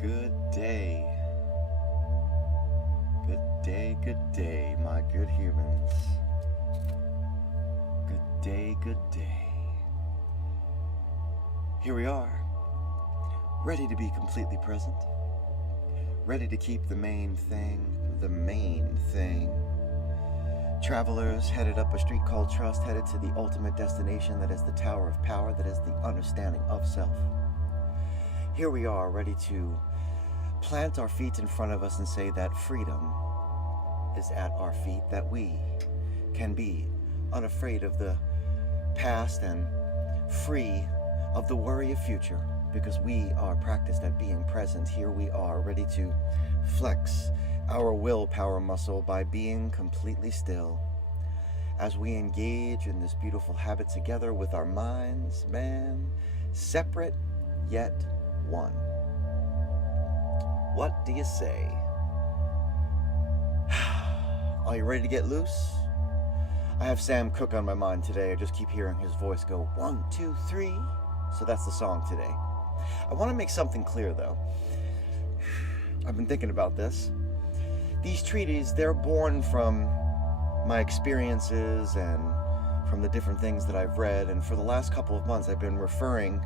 Good day. Good day, my good humans. Good day. Here we are, ready to be completely present, ready to keep the main thing. Travelers headed up a street called trust, headed to the ultimate destination that is the Tower of Power, that is the understanding of self. Here we are, ready to plant our feet in front of us and say that freedom is at our feet, that we can be unafraid of the past and free of the worry of future, because we are practiced at being present. Here we are, ready to flex our willpower muscle by being completely still as we engage in this beautiful habit together with our minds, separate yet one. What do you say? Are you ready to get loose? I have Sam Cooke on my mind today. I just keep hearing his voice go 1, 2, 3. So that's the song today. I want to make something clear though. I've been thinking about this. These treaties, they're born from my experiences and from the different things that I've read. And for the last couple of months, I've been referring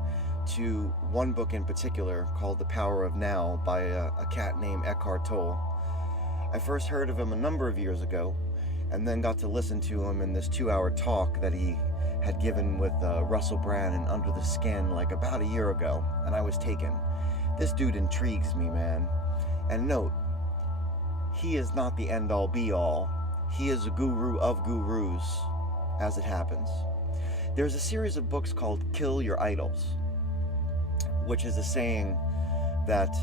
to one book in particular called The Power of Now by a cat named Eckhart Tolle. I first heard of him a number of years ago and then got to listen to him in this 2-hour talk that he had given with Russell Brand in Under the Skin like about a year ago, and I was taken. This dude intrigues me, man. And note, he is not the end-all be-all. He is a guru of gurus, as it happens. There's a series of books called Kill Your Idols, which is a saying that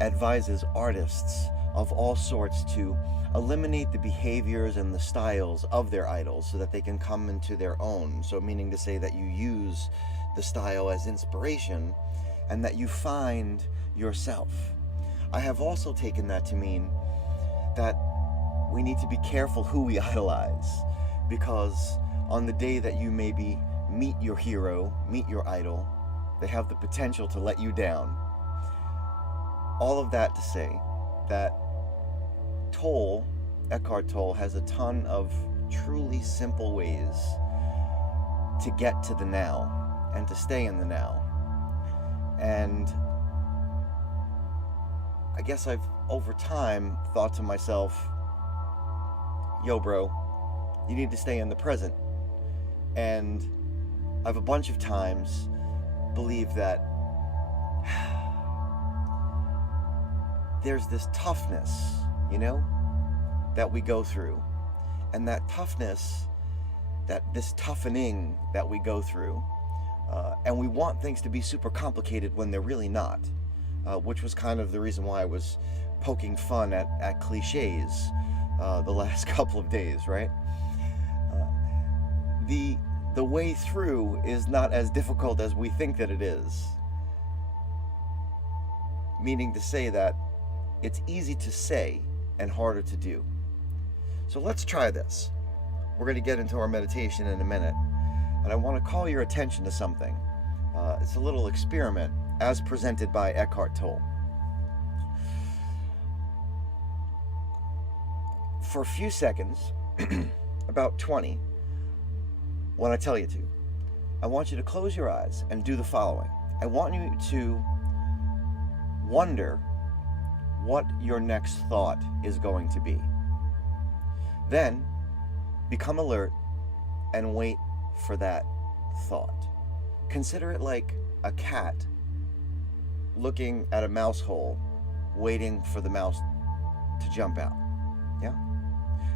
advises artists of all sorts to eliminate the behaviors and the styles of their idols so that they can come into their own. So meaning to say that you use the style as inspiration and that you find yourself. I have also taken that to mean that we need to be careful who we idolize, because on the day that you maybe meet your hero, meet your idol, they have the potential to let you down. All of that to say that Eckhart Tolle has a ton of truly simple ways to get to the now and to stay in the now. And I guess I've over time thought to myself, yo bro, you need to stay in the present. And I've a bunch of times believed that there's this toughness, that we go through. And that toughness, this toughening that we go through, and we want things to be super complicated when they're really not, which was kind of the reason why I was poking fun at cliches the last couple of days, right? The way through is not as difficult as we think that it is. Meaning to say that it's easy to say and harder to do. So let's try this. We're going to get into our meditation in a minute, and I want to call your attention to something. It's a little experiment as presented by Eckhart Tolle. For a few seconds, about 20, when I tell you to, I want you to close your eyes and do the following. I want you to wonder what your next thought is going to be. Then, become alert and wait for that thought. Consider it like a cat looking at a mouse hole, waiting for the mouse to jump out. Yeah?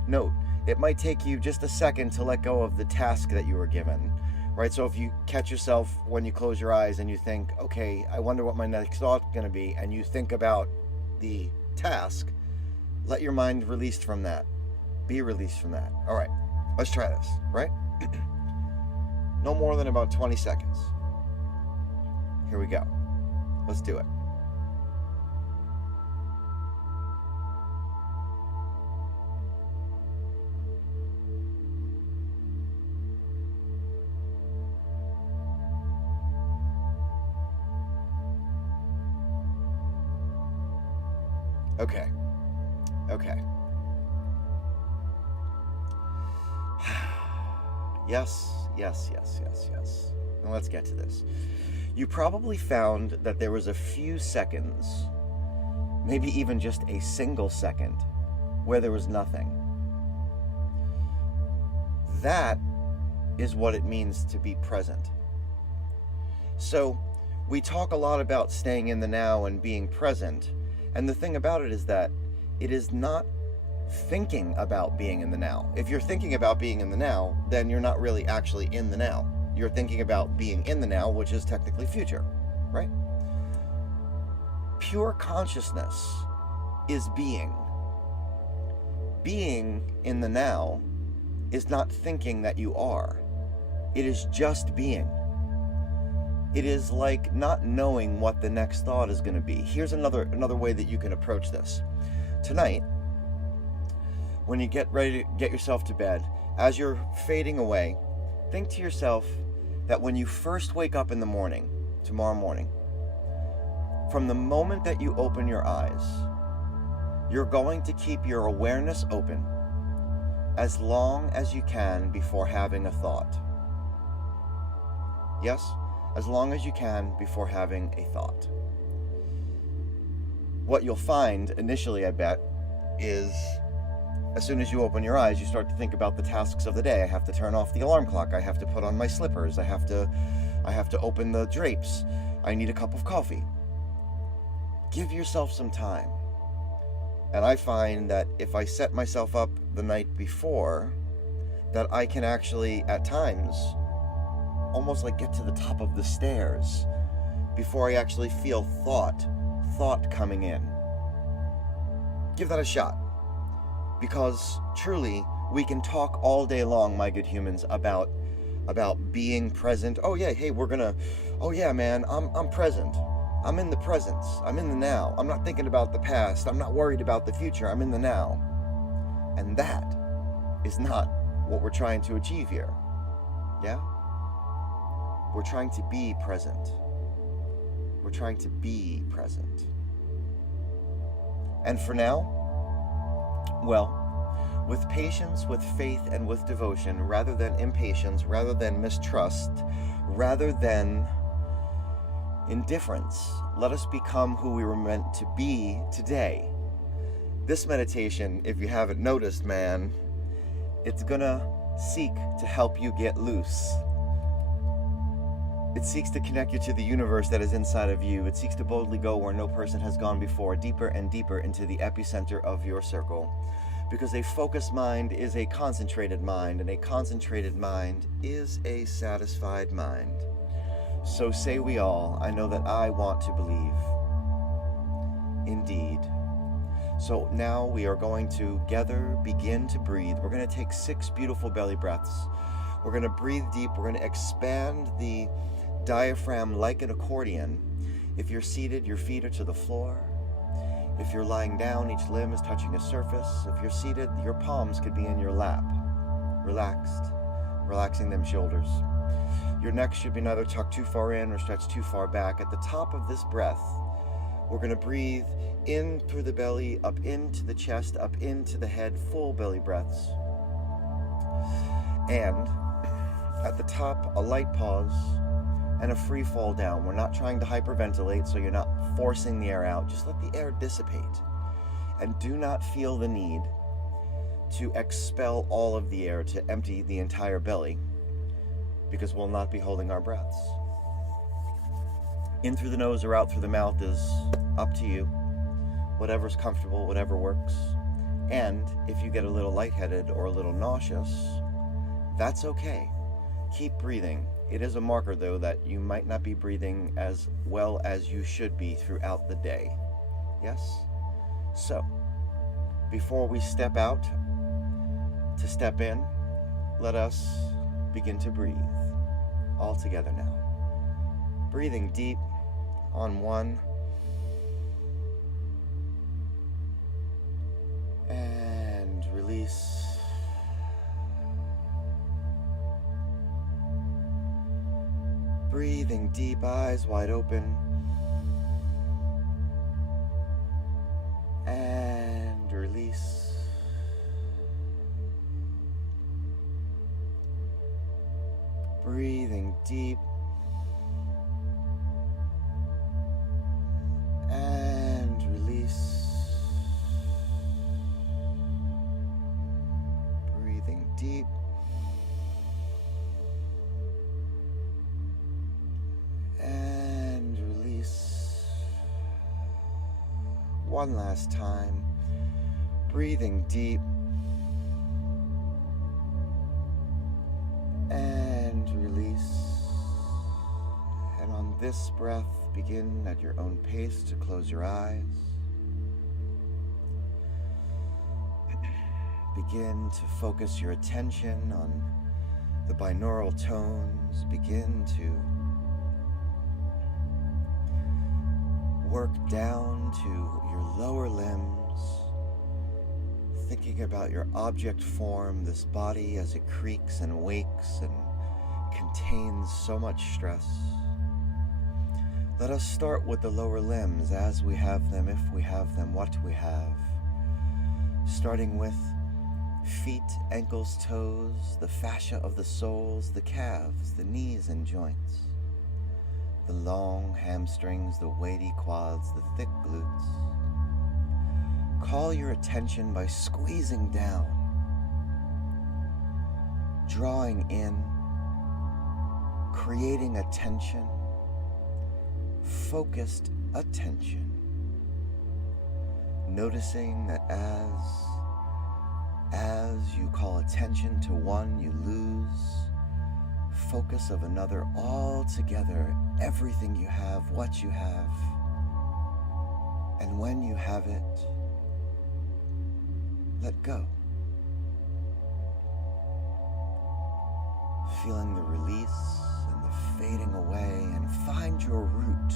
Note, it might take you just a second to let go of the task that you were given, right? So if you catch yourself when you close your eyes and you think, okay, I wonder what my next thought's going to be, and you think about the task, let your mind release from that. Be released from that. All right, let's try this, right? No more than about 20 seconds. Here we go. Let's do it. Okay. Okay. Yes, yes, yes, yes, yes. Now let's get to this. You probably found that there was a few seconds, maybe even just a single second, where there was nothing. That is what it means to be present. So, we talk a lot about staying in the now and being present, and the thing about it is that it is not thinking about being in the now. If you're thinking about being in the now, then you're not really actually in the now. You're thinking about being in the now, which is technically future, right? Pure consciousness is being. Being in the now is not thinking that you are. It is just being. It is like not knowing what the next thought is going to be. Here's another way that you can approach this. Tonight, when you get ready to get yourself to bed, as you're fading away, think to yourself that when you first wake up in the morning, tomorrow morning, from the moment that you open your eyes, you're going to keep your awareness open as long as you can before having a thought. Yes, as long as you can before having a thought. What you'll find initially, I bet, is as soon as you open your eyes, you start to think about the tasks of the day. I have to turn off the alarm clock. I have to put on my slippers. I have to open the drapes. I need a cup of coffee. Give yourself some time. And I find that if I set myself up the night before, that I can actually, at times, almost like get to the top of the stairs before I actually feel thought coming in. Give that a shot. Because truly, we can talk all day long, my good humans, about being present. Oh yeah, hey, oh yeah, man, I'm present. I'm in the presence. I'm in the now. I'm not thinking about the past. I'm not worried about the future. I'm in the now. And that is not what we're trying to achieve here. Yeah? We're trying to be present. We're trying to be present. And for now, well, with patience, with faith, and with devotion, rather than impatience, rather than mistrust, rather than indifference, let us become who we were meant to be today. This meditation, if you haven't noticed, man, it's gonna seek to help you get loose. It seeks to connect you to the universe that is inside of you. It seeks to boldly go where no person has gone before, deeper and deeper into the epicenter of your circle. Because a focused mind is a concentrated mind, and a concentrated mind is a satisfied mind. So say we all. I know that I want to believe. Indeed. So now we are going to together begin to breathe. We're going to take 6 beautiful belly breaths. We're going to breathe deep. We're going to expand the diaphragm like an accordion. If you're seated, your feet are to the floor. If you're lying down, each limb is touching a surface. If you're seated, your palms could be in your lap, relaxed, relaxing them shoulders. Your neck should be neither tucked too far in or stretched too far back. At the top of this breath, we're going to breathe in through the belly, up into the chest, up into the head, full belly breaths. And at the top, a light pause and a free fall down. We're not trying to hyperventilate, so you're not forcing the air out. Just let the air dissipate. And do not feel the need to expel all of the air, to empty the entire belly, because we'll not be holding our breaths. In through the nose or out through the mouth is up to you. Whatever's comfortable, whatever works. And if you get a little lightheaded or a little nauseous, that's okay. Keep breathing. It is a marker, though, that you might not be breathing as well as you should be throughout the day. Yes? So, before we step out to step in, let us begin to breathe all together now. Breathing deep on 1 and release. Breathing deep, eyes wide open. And release. Breathing deep. And release. Breathing deep. And release. One last time. Breathing deep. And release. And on this breath, begin at your own pace to close your eyes. Begin to focus your attention on the binaural tones. Begin to work down to your lower limbs, thinking about your object form, this body as it creaks and wakes and contains so much stress. Let us start with the lower limbs as we have them, if we have them, what we have. Starting with feet, ankles, toes, the fascia of the soles, the calves, the knees and joints, the long hamstrings, the weighty quads, the thick glutes. Call your attention by squeezing down, drawing in, creating attention, focused attention, noticing that as you call attention to one, you lose focus of another altogether, everything you have, what you have, and when you have it, let go. Feeling the release and the fading away, and find your root.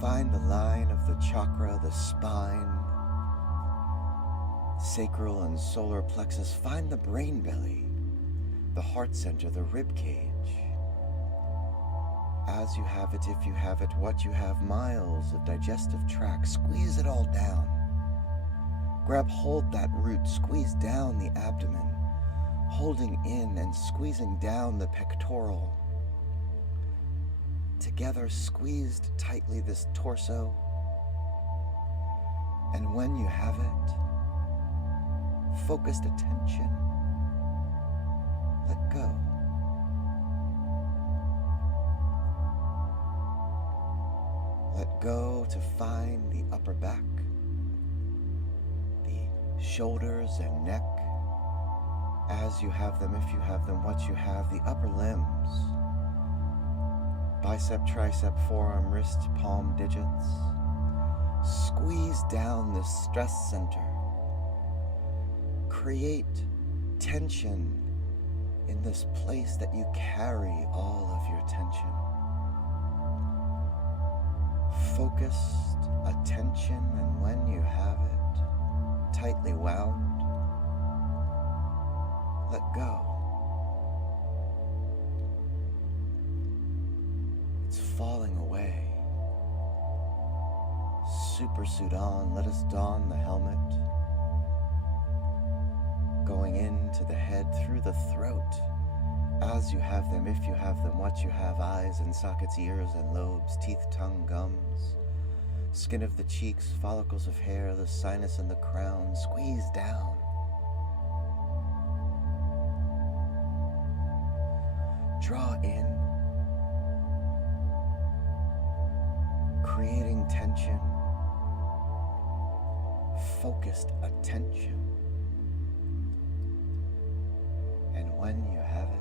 Find the line of the chakra, the spine, sacral and solar plexus. Find the brain belly, the heart center, the rib cage. As you have it, if you have it, what you have, miles of digestive tract. Squeeze it all down. Grab hold that root, squeeze down the abdomen, holding in and squeezing down the pectoral. Together, squeezed tightly this torso. And when you have it, focused attention, let go. Let go to find the upper back, the shoulders and neck, as you have them, if you have them, what you have, the upper limbs, bicep, tricep, forearm, wrist, palm, digits. Squeeze down this stress center. Create tension in this place that you carry all of your tension. Focused attention, and when you have it tightly wound, let go. It's falling away. Super suit on, let us don the helmet. Going into the head, through the throat, as you have them, if you have them, what you have, eyes and sockets, ears and lobes, teeth, tongue, gums, skin of the cheeks, follicles of hair, the sinus and the crown. Squeeze down. Draw in, creating tension, focused attention. And when you have it,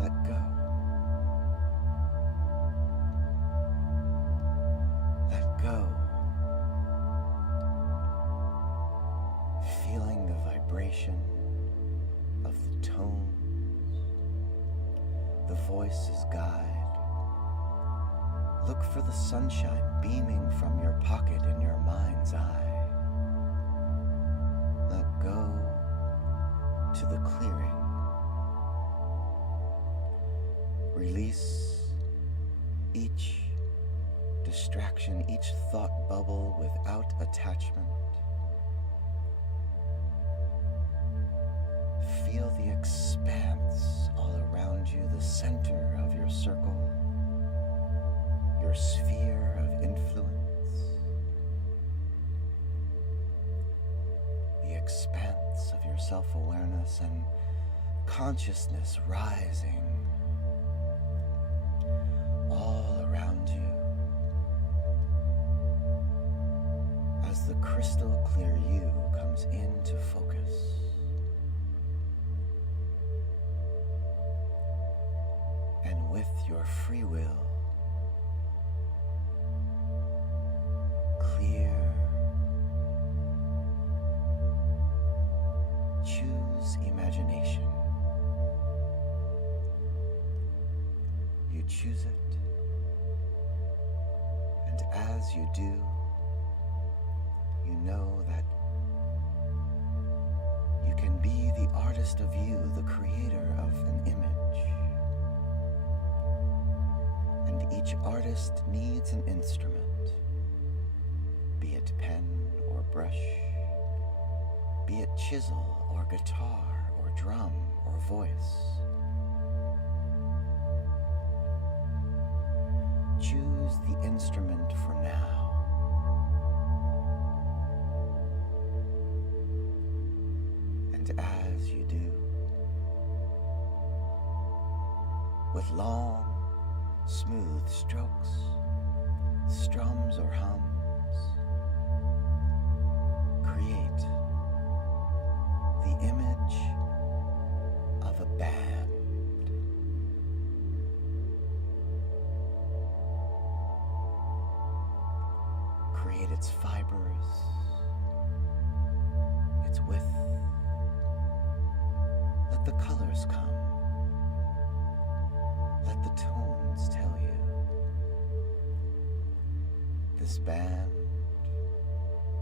let go. Let go. Feeling the vibration of the tones, the voice's guide. Look for the sunshine beaming from your pocket in your mind's eye. Let go to the clearing. Release each distraction, each thought bubble without attachment. Feel the expanse all around you, the center of your circle, your sphere of influence, the expanse of your self-awareness and consciousness rising all around you as the crystal clear you comes into focus. And with your free will, clear, choose imagination. You choose it, and as you do, you know that you can be the artist of you, the creator of an image. And each artist needs an instrument, be it pen or brush, be it chisel or guitar or drum or voice. Choose the instrument for now. And as you do, with long, smooth strokes, strums or hums, create the image of a band. Create its fibers, its width. Let the colors come. Let the tones tell you. This band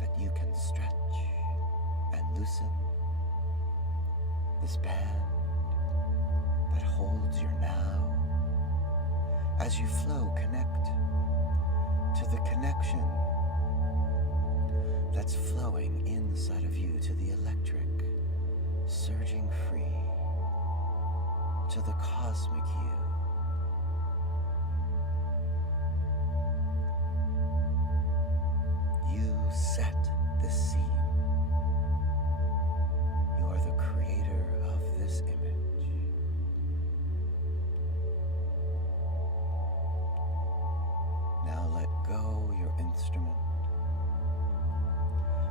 that you can stretch and loosen. This band that holds your now. As you flow, connect to the connection that's flowing inside of you, to the electric, surging free, to the cosmic you. You set the scene. You are the creator of this image. Now let go your instrument.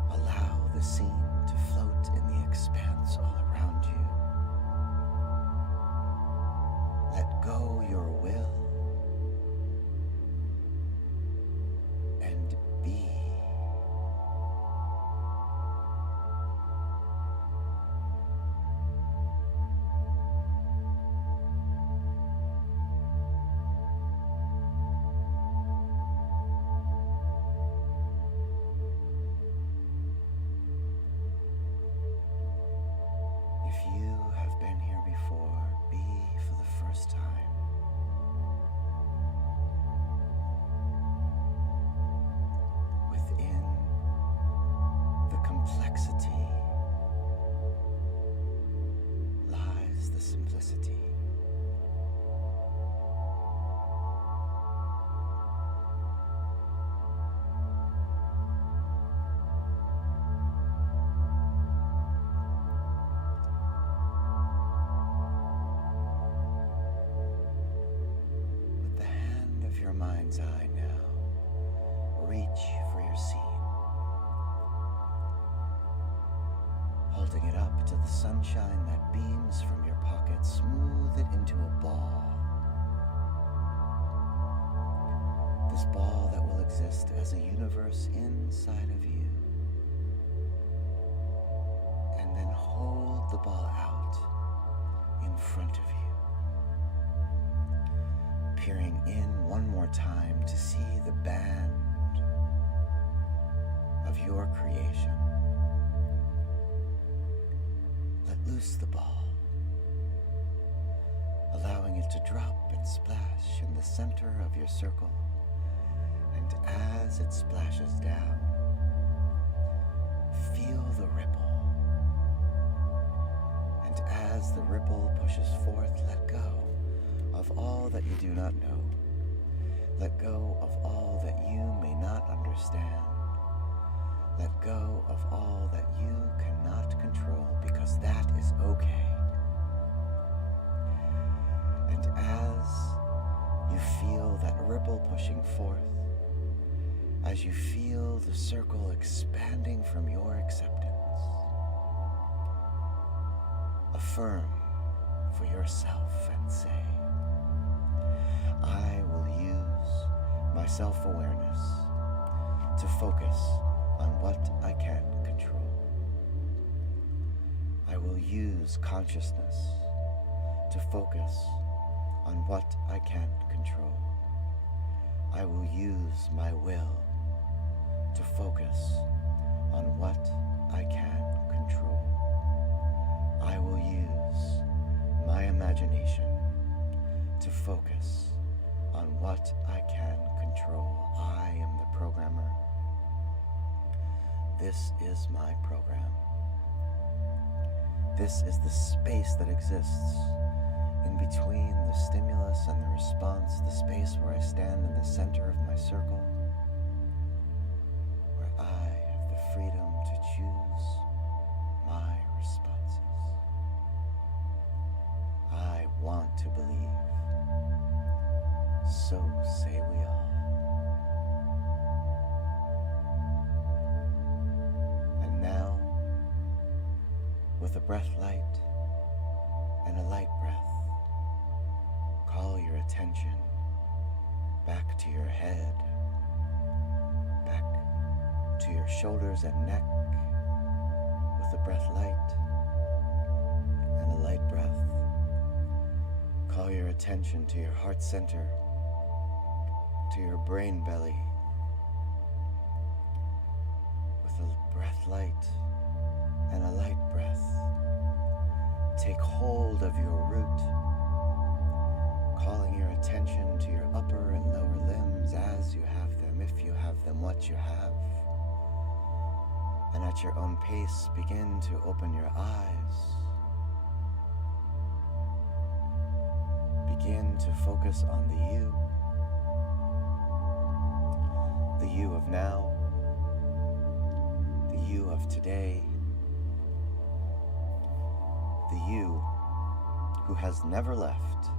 Allow the scene to float in the expanse all around you. Let go your will and be. If you have been here before, be for the first time. Within the complexity lies the simplicity. Mind's eye now, reach for your scene, holding it up to the sunshine that beams from your pocket. Smooth it into a ball. This ball that will exist as a universe inside of you. And then hold the ball out in front of you. Peering in one more time to see the band of your creation. Let loose the ball, allowing it to drop and splash in the center of your circle and And as it splashes down, feel the ripple. And as the ripple pushes forth, let go of all that you do not know. Let go of all that you may not understand. Let go of all that you cannot control, because that is okay. And as you feel that ripple pushing forth, as you feel the circle expanding from your acceptance, affirm for yourself and say, I will use my self-awareness to focus on what I can control. I will use consciousness to focus on what I can control. I will use my will to focus on what I can control. I will use my imagination to focus on what I can control. I am the programmer. This is my program. This is the space that exists in between the stimulus and the response, the space where I stand in the center of my circle, where I have the freedom to choose my responses. I want to believe, so say we all. And now, with a breath light and a light breath, call your attention back to your head, back to your shoulders and neck, with a breath light and a light breath. Call your attention to your heart center, to your brain belly, with a breath light and a light breath. Take hold of your root, calling your attention to your upper and lower limbs as you have them, if you have them, what you have. And at your own pace, begin to open your eyes. Begin to focus on the you of now, the you of today, the you who has never left,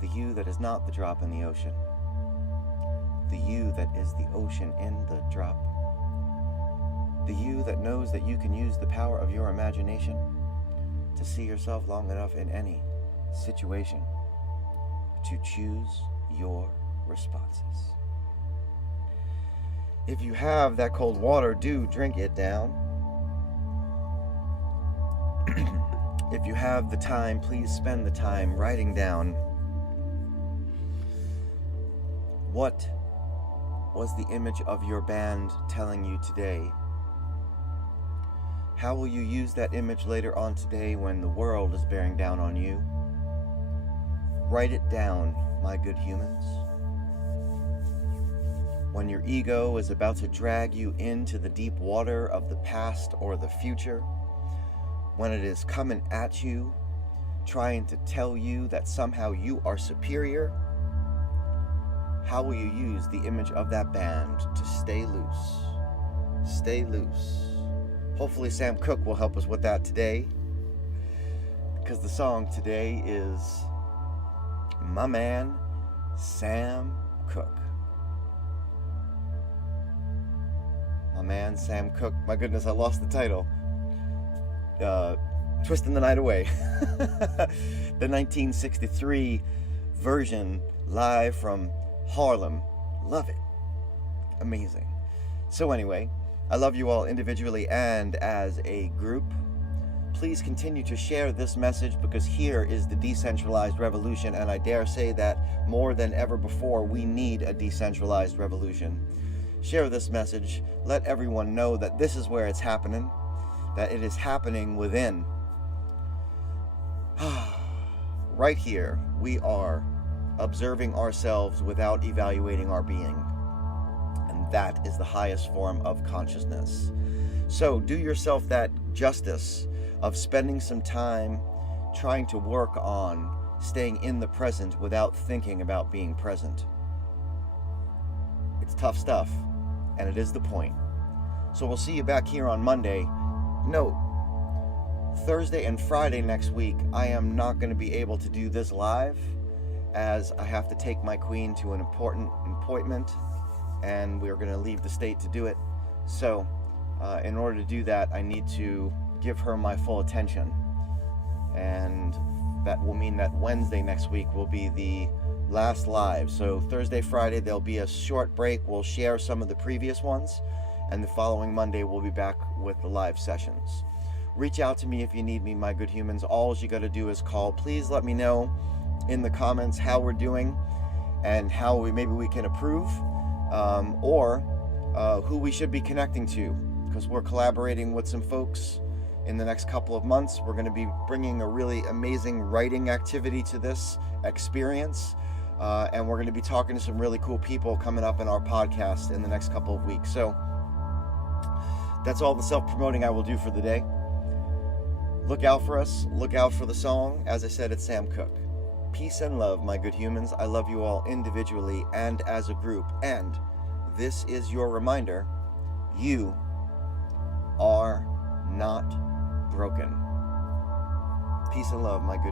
the you that is not the drop in the ocean, the you that is the ocean in the drop, the you that knows that you can use the power of your imagination to see yourself long enough in any situation to choose your responses. If you have that cold water, do drink it down. If you have the time, please spend the time writing down what was the image of your band telling you today. How will you use that image later on today when the world is bearing down on you? Write it down, my good humans. When your ego is about to drag you into the deep water of the past or the future, when it is coming at you, trying to tell you that somehow you are superior, how will you use the image of that band to stay loose? Stay loose. Hopefully Sam Cooke will help us with that today, because the song today is my man, Sam Cooke. My man, Sam Cooke. My goodness, I lost the title. Twisting the Night Away. The 1963 version, live from Harlem. Love it. Amazing. So anyway, I love you all individually and as a group. Please continue to share this message, because here is the decentralized revolution, and I dare say that more than ever before, we need a decentralized revolution. Share this message. Let everyone know that this is where it's happening, that it is happening within. Right here, we are observing ourselves without evaluating our being. And that is the highest form of consciousness. So do yourself that justice of spending some time trying to work on staying in the present without thinking about being present. It's tough stuff, and it is the point. So we'll see you back here on Monday. Note, Thursday and Friday next week, I am not going to be able to do this live, as I have to take my queen to an important appointment, and we're going to leave the state to do it. So, in order to do that, I need to give her my full attention, and that will mean that Wednesday next week will be the last live. So Thursday, Friday, there'll be a short break. We'll share some of the previous ones, and the following Monday we'll be back with the live sessions. Reach out to me if you need me, my good humans. All you got to do is call. Please let me know in the comments how we're doing and how maybe we can improve, or who we should be connecting to, because we're collaborating with some folks in the next couple of months. We're going to be bringing a really amazing writing activity to this experience, and we're going to be talking to some really cool people coming up in our podcast in the next couple of weeks. So that's all the self-promoting I will do for the day. Look out for us. Look out for the song. As I said, it's Sam Cooke. Peace and love, my good humans. I love you all individually and as a group. And this is your reminder: you are not broken. Peace and love, my good